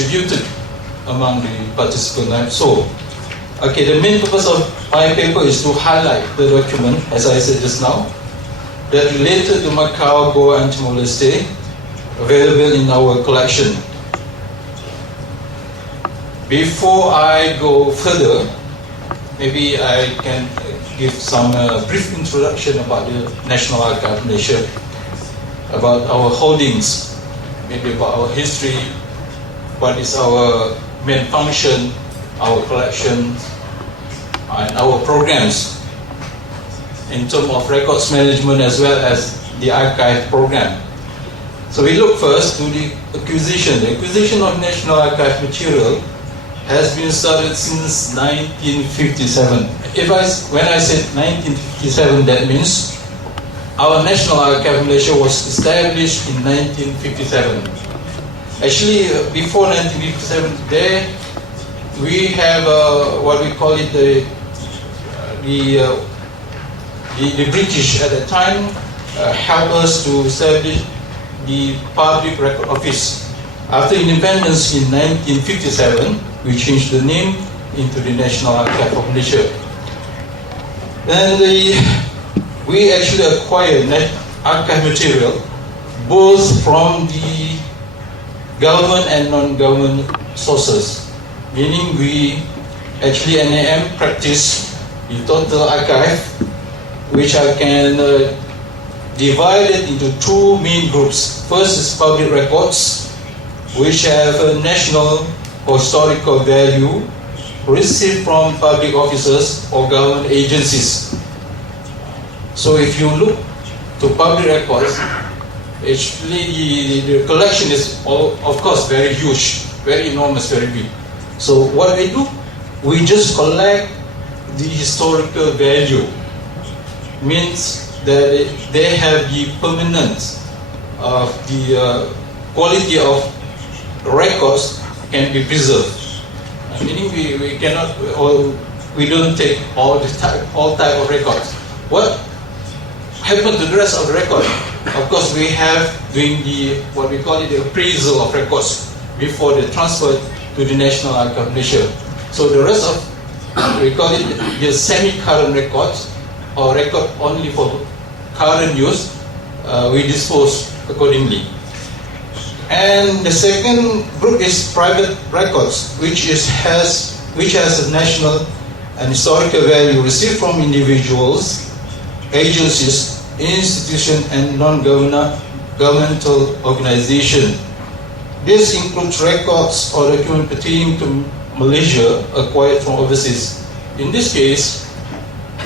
distributed among the participants. So, okay, the main purpose of my paper is to highlight the document, as I said just now, that related to Macau, Goa, and Timor-Leste, available in our collection. Before I go further, maybe I can give some brief introduction about the National Archive of Malaysia, about our holdings, maybe about our history, what is our main function, our collection, and our programs in terms of records management as well as the archive program. So we look first to the acquisition. The acquisition of National Archive material has been started since 1957. When I said 1957, that means our National Archive of Malaysia was established in 1957. Actually, before 1957, there we have what we call it the British at the time helped us to establish the Public Record Office. After independence in 1957, we changed the name into the National Archive of Malaysia. Then we actually acquired archive material both from the government and non-government sources, meaning we actually NAM practice the total archive, which I can divide it into two main groups. First is public records, which have a national or historical value received from public officers or government agencies. So if you look to public records, actually the collection is of course very huge, very enormous, very big. So what we do, we just collect the historical value. Means that they have the permanence of the quality of records can be preserved. Meaning we cannot, or we don't take all type of records. What happened to the rest of the record? Of course, we have doing what we call it the appraisal of records before they transfer to the National Archive of Malaysia. So the rest of, we call it the semi-current records, or record only for current use, we dispose accordingly. And the second group is private records, which has a national and historical value received from individuals, agencies, institutions, and non-governmental organizations. This includes records or documents pertaining to Malaysia acquired from overseas. In this case,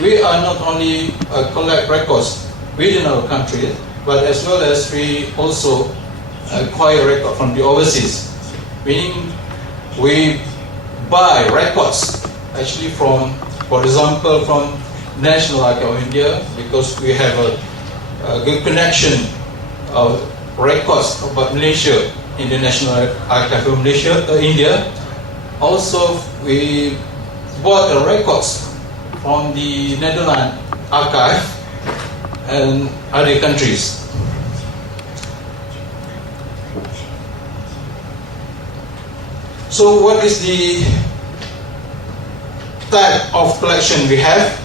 we are not only collect records within our country, but as well as we also acquire record from the overseas. Meaning we buy records actually from, for example, from National Archive of India, because we have a good connection of records about Malaysia in the National Archive of Malaysia, India. Also, we bought the records from the Netherlands Archive and other countries. So what is the type of collection we have?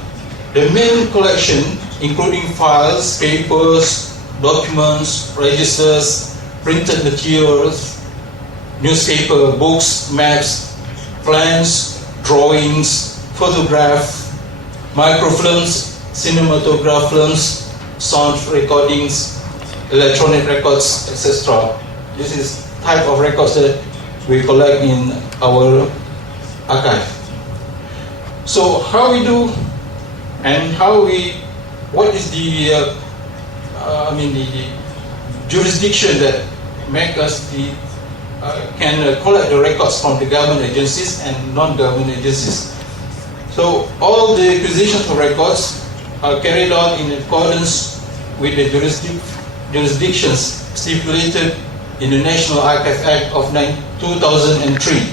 The main collection, including files, papers, documents, registers, printed materials, newspaper, books, maps, plans, drawings, photographs, microfilms, cinematograph films, sound recordings, electronic records, etc. This is type of records that we collect in our archive. So how we do, and what is the jurisdiction that make us can collect the records from the government agencies and non-government agencies. So all the acquisitions of records are carried out in accordance with the jurisdictions stipulated in the National Archive Act of 2003.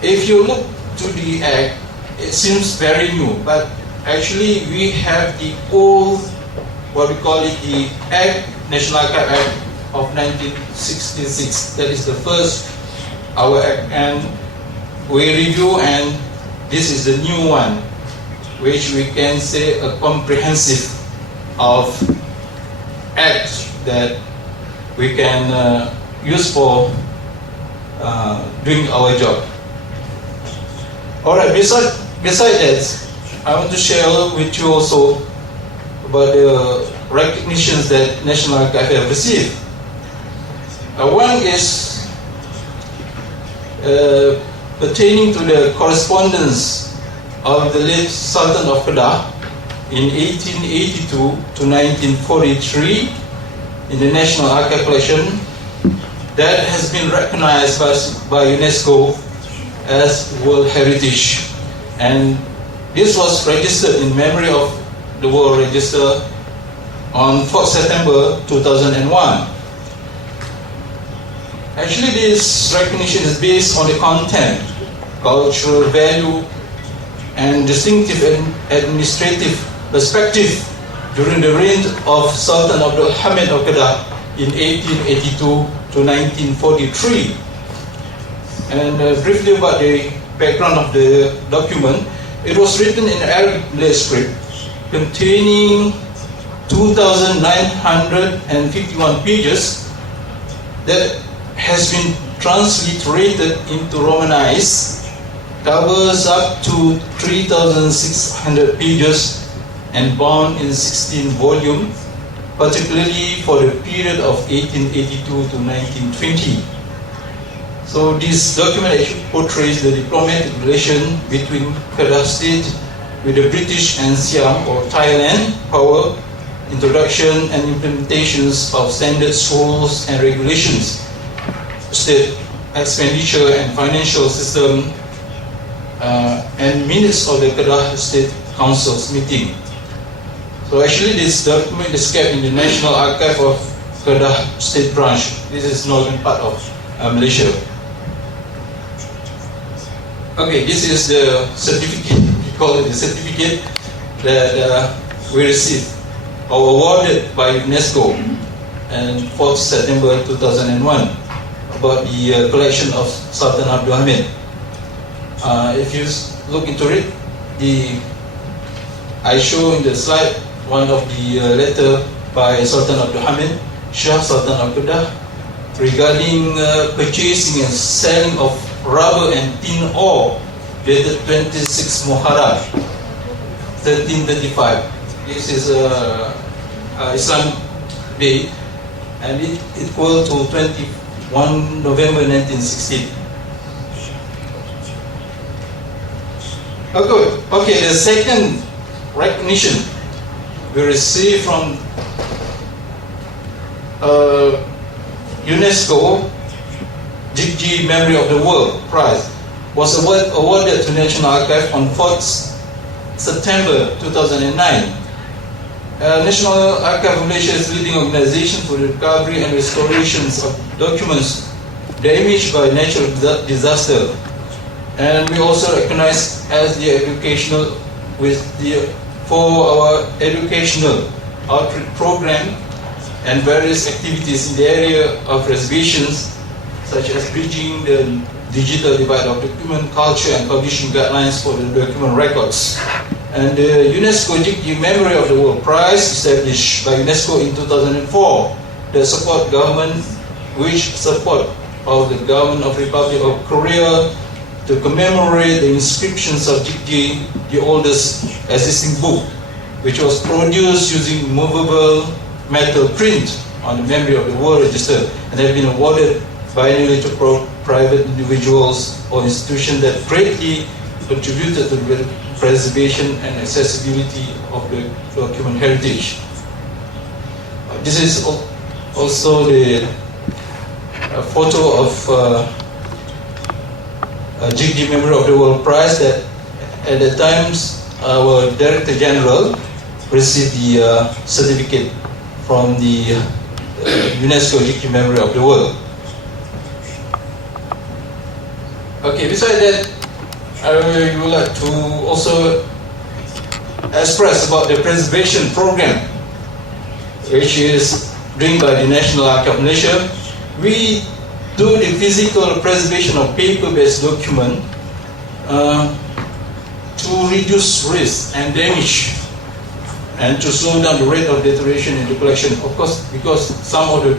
If you look to the Act, it seems very new, but actually we have the old, what we call it, the Act, National Archive Act of 1966. That is the first our act, and we review, and this is the new one, which we can say a comprehensive of act that we can use for doing our job. Alright, besides that, I want to share with you also about the recognitions that National Archive have received. One is pertaining to the correspondence of the late Sultan of Kedah in 1882 to 1943 in the National Archive collection that has been recognized by UNESCO as World Heritage, and this was registered in memory of the World Register on 4th September 2001. Actually, this recognition is based on the content, cultural value, and distinctive administrative perspective during the reign of Sultan Abdul Hamid of Kedah in 1882 to 1943. And briefly about the background of the document, it was written in Arabic script containing 2,951 pages that has been transliterated into Romanized, covers up to 3,600 pages and bound in 16 volumes, particularly for the period of 1882 to 1920. So this document actually portrays the diplomatic relation between Kedah State with the British and Siam or Thailand power, introduction and implementations of standards, rules and regulations, state expenditure and financial system, and minutes of the Kedah State Council's meeting. So actually this document is kept in the National Archive of Kedah State Branch. This is northern part of Malaysia. Okay, this is the certificate, we call it the certificate that we received or awarded by UNESCO on 4th September 2001 about the collection of Sultan Abdul Hamid. If you look into it, I show in the slide one of the letter by Sultan Abdul Hamid, Shah Sultan of Kedah, regarding purchasing and selling of rubber and tin ore dated 26 Muharram 1335. This is Islam Day, and it equal to 21 November 1916. Okay, the second recognition we received from UNESCO Jigji Memory of the World Prize was awarded to National Archive on 4th September 2009. National Archive of Malaysia is a leading organization for the recovery and restorations of documents damaged by natural disaster, and we also recognize as the educational for our educational outreach program and various activities in the area of reservations, such as bridging the digital divide of document culture and publishing guidelines for the document records. And the UNESCO Jigji Memory of the World Prize, established by UNESCO in 2004, that support government of the government of Republic of Korea to commemorate the inscriptions of Jigji, the oldest existing book, which was produced using movable metal print on the memory of the World Register, and have been awarded biannually to private individuals or institutions that greatly contributed to the preservation and accessibility of the document heritage. This is also the photo of Jigji Memory of the World Prize that at the times our Director General received the certificate from the UNESCO Jigji Memory of the World. Okay, besides that, I would like to also express about the preservation program, which is doing by the National Archive of Malaysia. We do the physical preservation of paper-based document to reduce risk and damage and to slow down the rate of deterioration in the collection. Of course, because some of the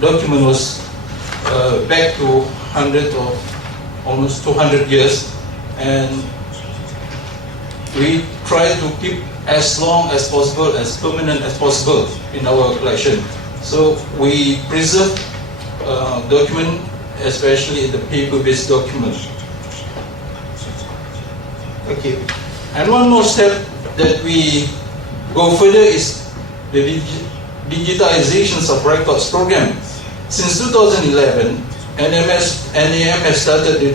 document was back to 100 or almost 200 years, and we try to keep as long as possible, as permanent as possible in our collection. So we preserve document, especially the paper-based document. Okay, and one more step that we go further is the digitizations of records program. Since 2011, NAM has started the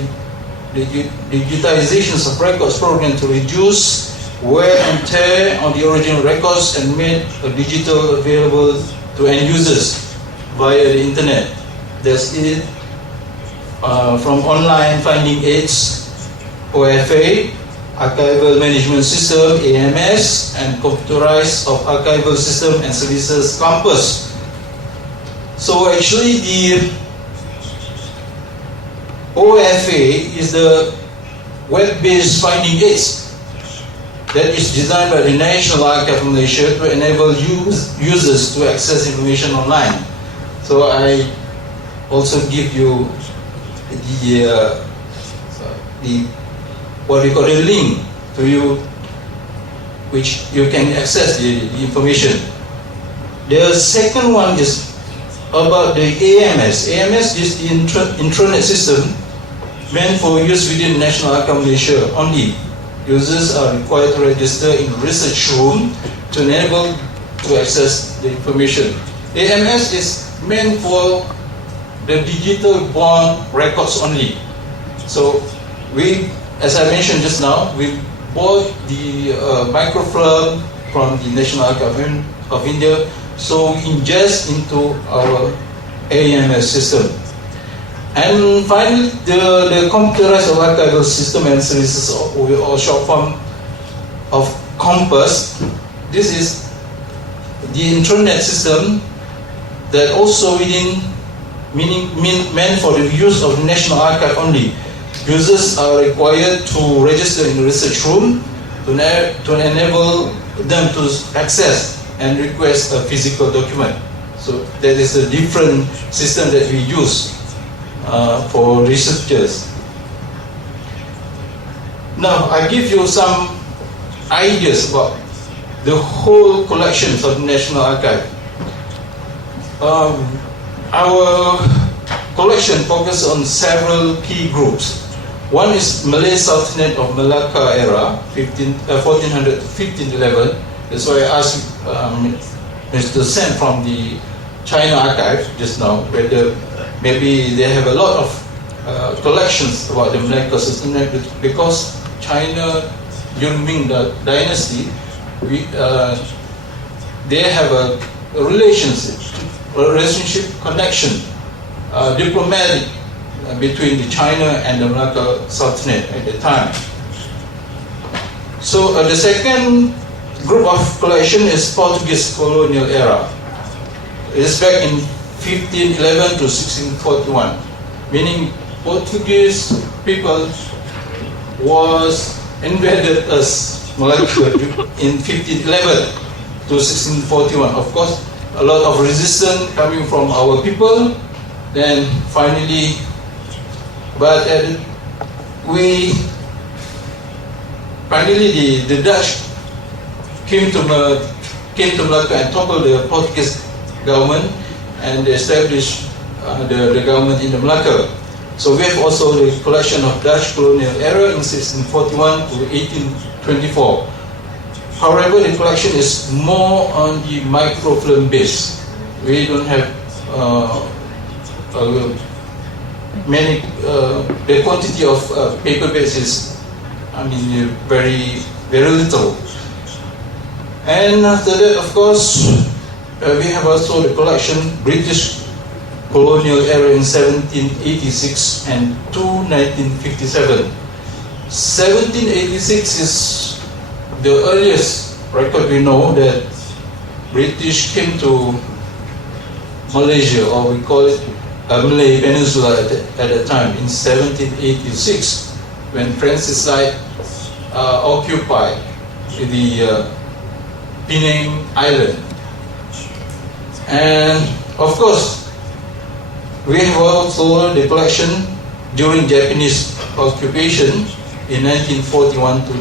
digitizations of records program to reduce wear and tear on the original records and made digital available to end users via the internet. That's it. From online finding aids, OFA, Archival Management System, AMS, and computerized of archival system and services campus. So actually the OFA is the web-based finding aids that is designed by the National Archive of Malaysia to enable users to access information online. So I also give you the what we call the link to you, which you can access the information. The second one is about the AMS. AMS is the intranet system meant for use within National Archive of Malaysia only. Users are required to register in research room to enable to access the information. AMS is meant for the digital born records only. So we, as I mentioned just now, we bought the microfilm from the National Archive of India, so we ingest into our AMS system. And finally, the computerized archival system and services, or short form of COMPASS. This is the intranet system that also meant for the use of the National Archive only. Users are required to register in the research room to enable them to access and request a physical document. So that is a different system that we use for researchers. Now I give you some ideas about the whole collections of the National Archive. Our collection focuses on several key groups. One is Malay Sultanate of Malacca era, 1400 to 1511. That's why I asked Mr. Sen from the China Archive just now, whether maybe they have a lot of collections about the Malacca Sultanate, because China during Ming Dynasty, they have a relationship connection, diplomatic, between the China and the Malacca Sultanate at the time. So the second group of collection is Portuguese colonial era. It is back in 1511 to 1641, meaning Portuguese people was invaded us Malacca in 1511 to 1641. Of course, a lot of resistance coming from our people. Then finally, but the Dutch came to Malacca and toppled the Portuguese government and established the government in the Malacca. So we have also the collection of Dutch colonial era in 1641 to 1824. However, the collection is more on the microfilm base. We don't have the quantity of paper base is, very little. And after that, of course, we have also the collection British colonial era in 1786 and to 1957. 1786 is the earliest record we know that British came to Malaysia, or we call it Malay Peninsula at that time in 1786, when Francis Light occupied the Penang Island. And of course, we have also the collection during Japanese occupation in 1941 to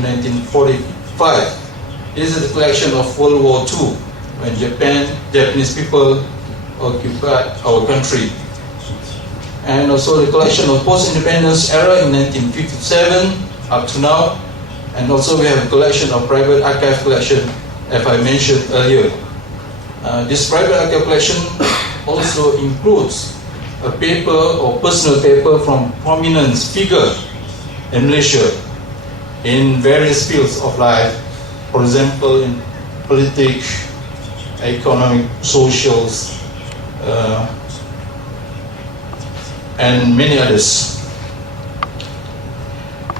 1945. This is the collection of World War II, when Japanese people occupied our country. And also the collection of post-independence era in 1957 up to now. And also we have a collection of private archive collection, as I mentioned earlier. This private archive collection also includes a paper or personal paper from prominent figure in Malaysia in various fields of life, for example in politics, economic, socials, and many others.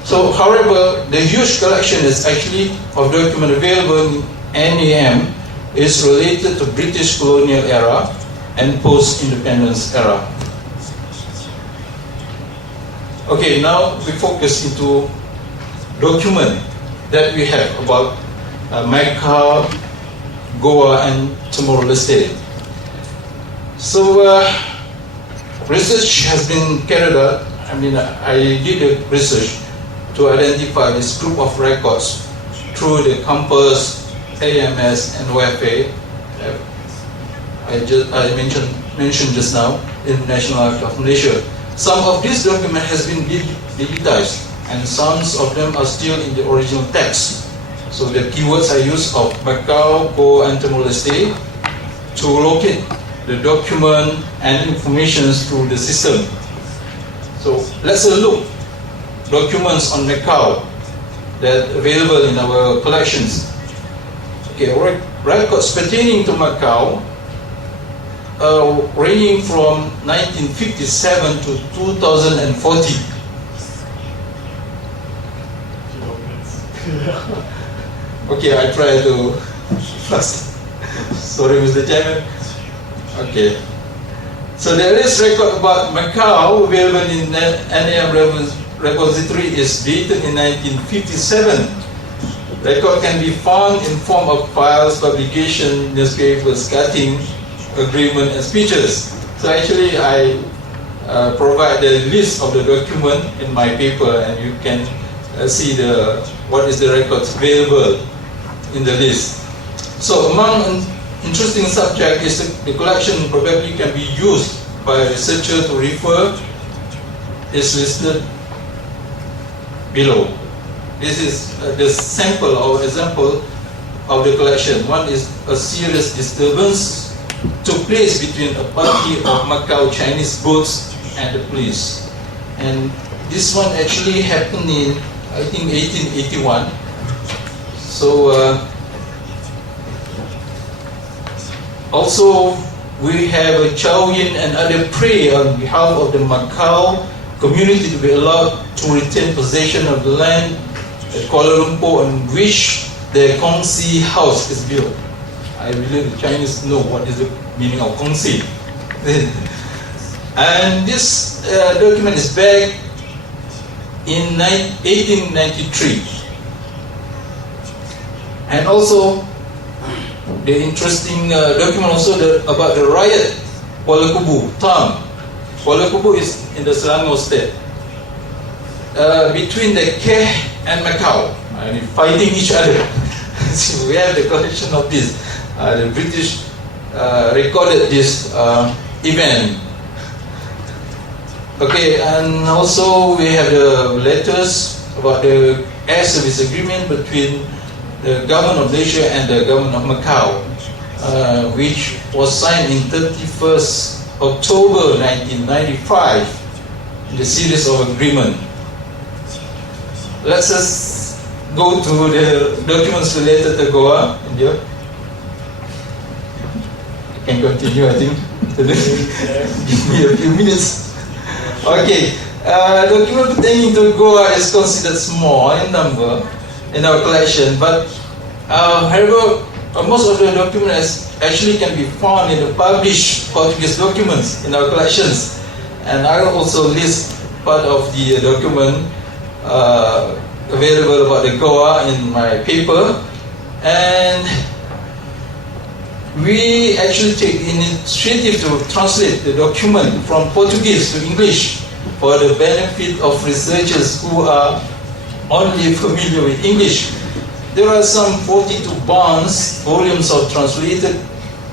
So, however, the huge collection is actually of document available in NAM is related to British colonial era and post-independence era. Okay, now we focus into document that we have about Macau, Goa, and Timor-Leste. So, research has been carried out. I did a research to identify this group of records through the Compass, AMS, and OFA. I mentioned just now in the National Archive of Malaysia. Some of this document has been digitized, and some of them are still in the original text. So the keywords I use of Macau, Goa, and Timor-Leste to locate the document and information through the system. So let's look documents on Macau that are available in our collections. Okay, records pertaining to Macau ranging from 1957 to 2040. Okay, I try to fast. Sorry, Mr. Chairman. Okay. So the earliest record about Macau available in NAM repository is dated in 1957. Record can be found in form of files, publication, newspapers, cutting, agreement, and speeches. So actually, I provide the list of the document in my paper, and you can see what is the records available in the list. So among interesting subject is the collection probably can be used by a researcher to refer is listed below. This is the sample or example of the collection. One is a serious disturbance took place between a party of Macau Chinese boats and the police. And this one actually happened in, I think, 1881. So also we have a Chow Yin and other prayer on behalf of the Macau community to be allowed to retain possession of the land at Kuala Lumpur on which the Kongsi house is built. I believe the Chinese know what is the meaning of Kongsi. And this document is back in 1893. And also the interesting document also about the riot Kuala Kubu town. Kuala Kubu is in the Selangor state. Between the Keh and Macau, fighting each other. So we have the collection of this. The British recorded this event. Okay, and also we have the letters about the air service agreement between the government of Malaysia and the government of Macau, which was signed in 31st October 1995 in the series of agreement. Let's just go to the documents related to Goa. India. I can continue, I think. Give me a few minutes. Okay, document pertaining to Goa is considered small in number in our collection, but however, most of the documents actually can be found in the published Portuguese documents in our collections. And I also list part of the document available about the Goa in my paper. And we actually take initiative to translate the document from Portuguese to English for the benefit of researchers who are only familiar with English. There are some 42 volumes of translated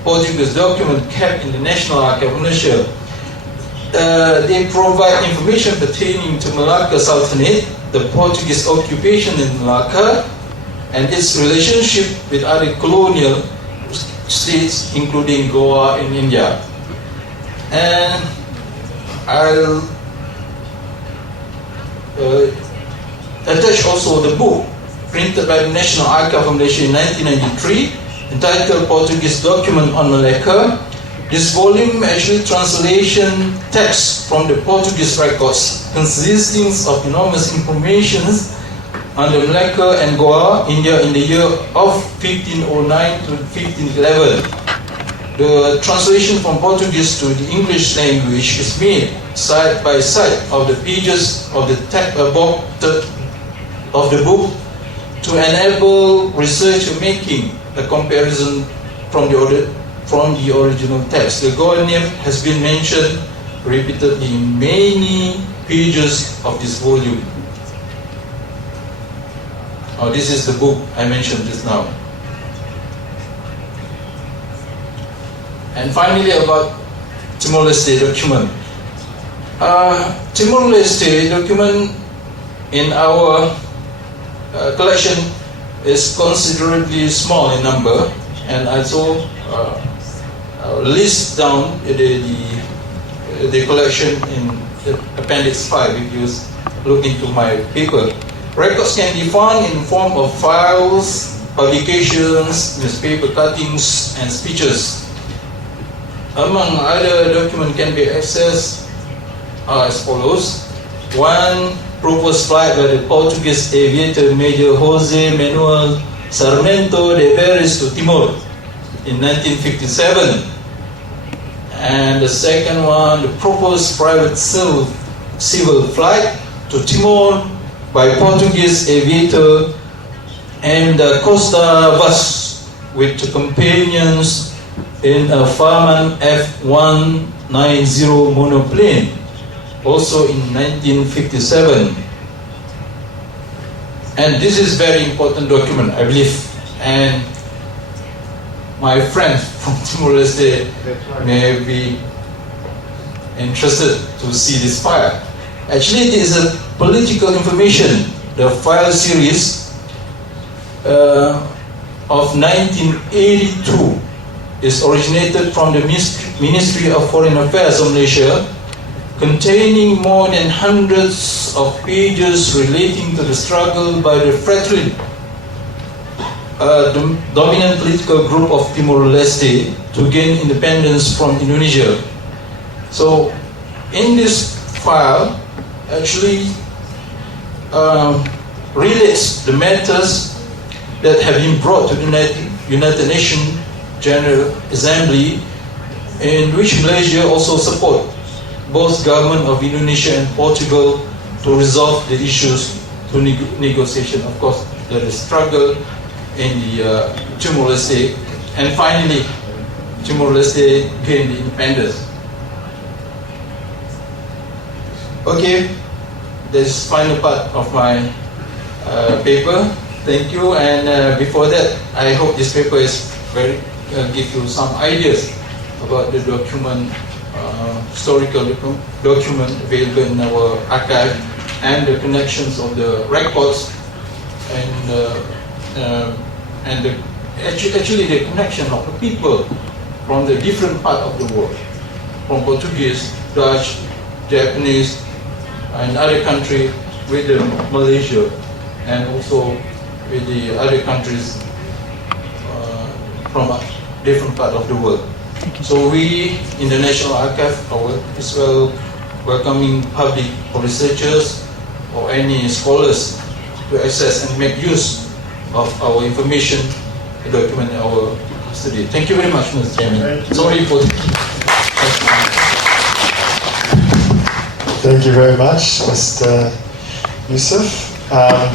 Portuguese document kept in the National Archive of Malaysia. They provide information pertaining to Malacca Sultanate, the Portuguese occupation in Malacca, and its relationship with other colonial states, including Goa in India. And I'll attach also the book printed by the National Archive of Malaysia in 1993, entitled Portuguese Document on Malacca. This volume actually translation text from the Portuguese records, consisting of enormous information on the Malacca and Goa, India in the year of 1509 to 1511. The translation from Portuguese to the English language is made side by side of the pages of the book to enable researcher making a comparison from the original text. The Goa name has been mentioned repeatedly in many pages of this volume. This is the book I mentioned just now. And finally, about Timor-Leste document. Timor-Leste document in our collection is considerably small in number, and also list down the collection in the Appendix 5 if you look into my paper. Records can be found in form of files, publications, newspaper cuttings, and speeches. Among other documents can be accessed as follows. One, proposed flight by the Portuguese aviator Major José Manuel Sarmento de Pérez to Timor in 1957. And the second one, the proposed private civil flight to Timor by Portuguese aviator and Costa Vaz with two companions in a Farman F-190 monoplane, also in 1957. And this is very important document, I believe, and my friends from Timor-Leste may be interested to see this file. Actually, it is a political information. The file series of 1982 is originated from the Ministry of Foreign Affairs of Malaysia, containing more than hundreds of pages relating to the struggle by the Fratrin, the dominant political group of Timor-Leste, to gain independence from Indonesia. So, in this file, actually relates the matters that have been brought to the United Nations General Assembly, in which Malaysia also support both government of Indonesia and Portugal to resolve the issues through negotiation. Of course, there is struggle in the Timor-Leste, and finally, Timor-Leste gained independence. Okay, this is final part of my paper. Thank you. And before that, I hope this paper is give you some ideas about the document, historical document available in our archive, and the connections of the records, and actually the connection of the people from the different part of the world, from Portuguese, Dutch, Japanese, and other country with Malaysia, and also with the other countries from a different part of the world. So we in the National Archive are as well welcoming public or researchers or any scholars to access and make use of our information to document our study. Thank you very much, Mr. Chairman. Sorry for Thank you very much, Mr. Yusof. I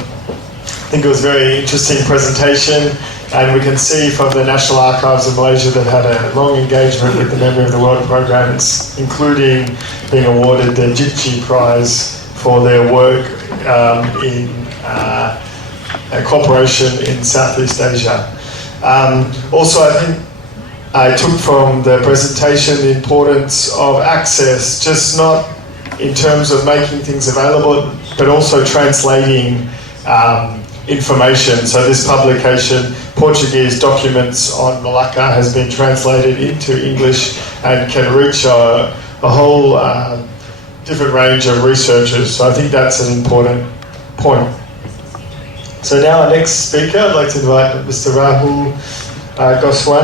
think it was a very interesting presentation, and we can see from the National Archives of Malaysia they've had a long engagement with the Memory of the World programs, including being awarded the Jitchi Prize for their work in cooperation in Southeast Asia. Also, I think I took from the presentation the importance of access, just not in terms of making things available, but also translating information. So this publication, Portuguese Documents on Malacca, has been translated into English and can reach a whole different range of researchers. So I think that's an important point. So now our next speaker, I'd like to invite Mr. Rahul Goswami.